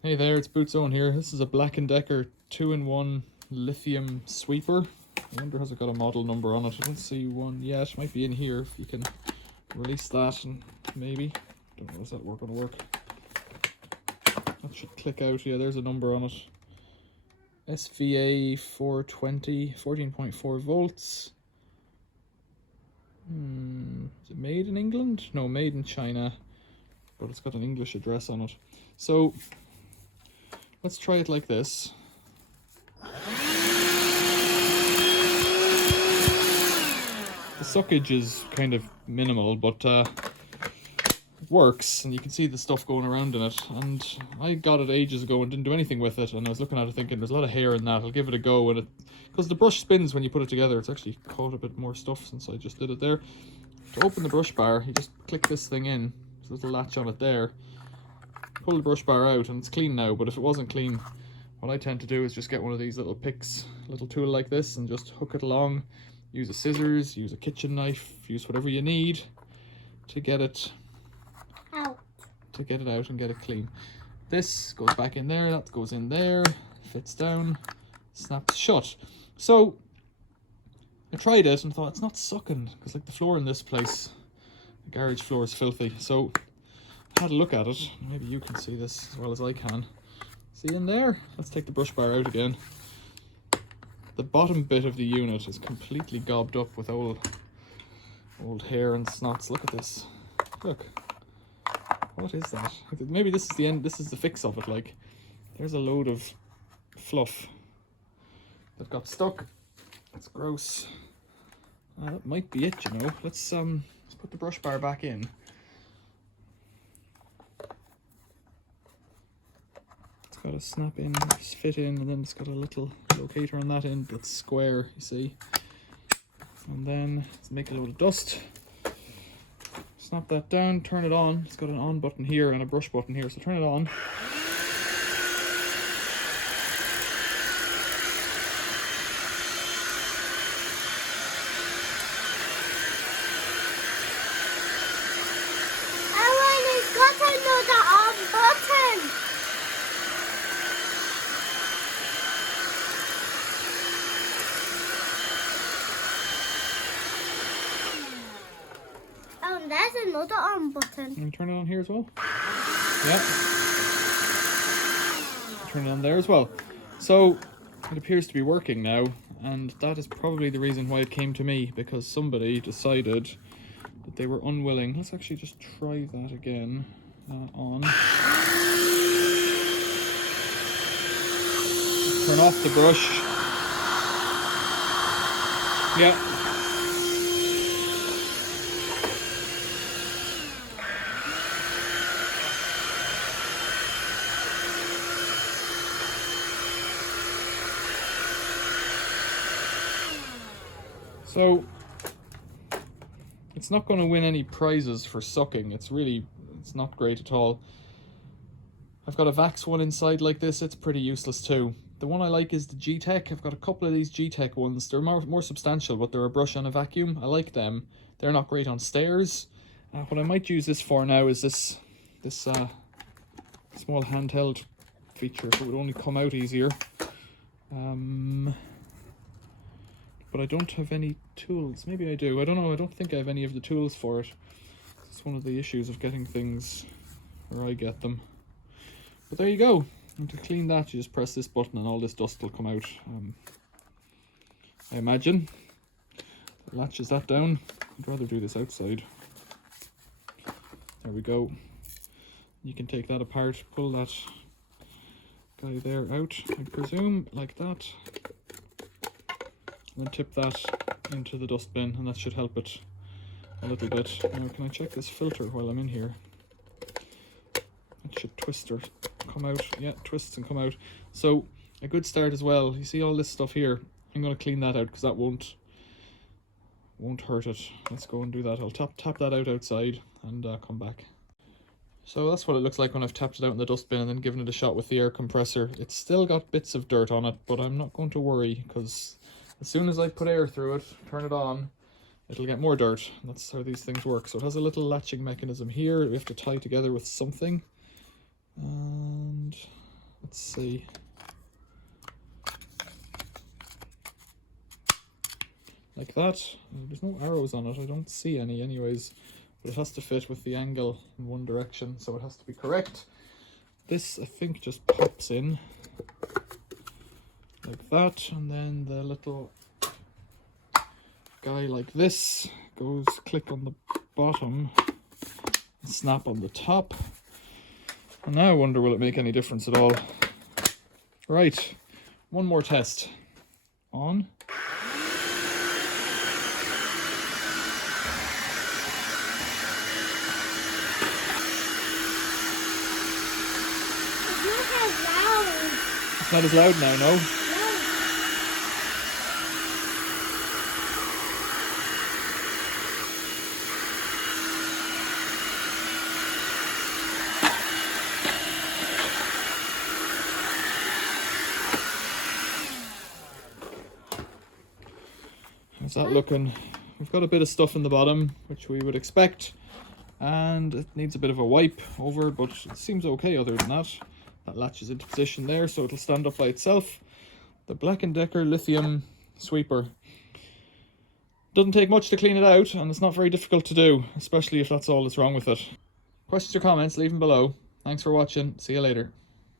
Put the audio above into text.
Hey there, it's Boots Owen here. This is a Black & Decker 2-in-1 lithium sweeper. I wonder has it got a model number on it. I don't see one yet. It might be in here if you can release that and maybe. Don't know, is that going to work? That should click out. Yeah, there's a number on it. SVA420 14.4 volts. Is it made in England? No, made in China. But it's got an English address on it. So let's try it like this. The suckage is kind of minimal, but it works, and you can see the stuff going around in it. And I got it ages ago and didn't do anything with it, and I was looking at it thinking there's a lot of hair in that. I'll give it a go, and because the brush spins when you put it together, it's actually caught a bit more stuff since I just did it there. To open the brush bar, you just click this thing in. There's a little latch on it there. Pull the brush bar out, and it's clean now. But if it wasn't clean, what I tend to do is just get one of these little picks, little tool like this, and just hook it along. Use a scissors, use a kitchen knife, use whatever you need to get it out. To get it out and get it clean. This goes back in there, that goes in there, fits down, snaps shut. So I tried it and thought it's not sucking, because like the floor in this place, the garage floor is filthy. So I had a look at it. Maybe you can see this as well as I can. See in there? Let's take the brush bar out again. The bottom bit of the unit is completely gobbed up with old hair and snots. Look at this. Look. What is that? Maybe this is the end. This is the fix of it. Like, there's a load of fluff that got stuck. That's gross. That might be it, you know. Let's put the brush bar back in. Got a snap in, fit in, and then it's got a little locator on that end that's square, you see. And then let's make a load of dust. Snap that down, turn it on. It's got an on button here and a brush button here, so turn it on. Ellen, it's got another on button. There's another on button. And turn it on here as well. Yeah. Turn it on there as well. So it appears to be working now, and that is probably the reason why it came to me, because somebody decided that they were unwilling. Let's actually just try that again. On. Turn off the brush. Yeah. So it's not going to win any prizes for sucking. It's not great at all. I've got a Vax one inside like this. It's pretty useless too. The one I like is the G-Tech. I've got a couple of these G-Tech ones. They're more substantial, but they're a brush and a vacuum. I like them. They're not great on stairs. What I might use this for now is this small handheld feature, so it would only come out easier. But I don't have any tools. Maybe I do. I don't know. I don't think I have any of the tools for it. It's one of the issues of getting things where I get them. But there you go. And to clean that, you just press this button and all this dust will come out. I imagine. It latches that down. I'd rather do this outside. There we go. You can take that apart, pull that guy there out, I presume, like that. And then tip that into the dustbin, and that should help it a little bit. Now, can I check this filter while I'm in here? It should twist or come out. Yeah, twists and come out. So a good start as well. You see all this stuff here? I'm going to clean that out because that won't hurt it. Let's go and do that. I'll tap that out outside and come back. So that's what it looks like when I've tapped it out in the dustbin and then given it a shot with the air compressor. It's still got bits of dirt on it, but I'm not going to worry, because as soon as I put air through it, turn it on, it'll get more dirt. That's how these things work. So it has a little latching mechanism here we have to tie together with something. And Let's see. Like that. There's no arrows on it. I don't see any anyways. But it has to fit with the angle in one direction, so it has to be correct. This, I think, just pops in like that, and then the little guy like this goes click on the bottom and snap on the top. And now I wonder, will it make any difference at all? Right, one more test. On. It's not as loud now, no? How's that looking? We've got a bit of stuff in the bottom, which we would expect, and it needs a bit of a wipe over, but it seems okay other than that. That latches into position there, so it'll stand up by itself. The Black & Decker lithium sweeper. Doesn't take much to clean it out, and it's not very difficult to do, especially if that's all that's wrong with it. Questions or comments, leave them below. Thanks for watching. See you later.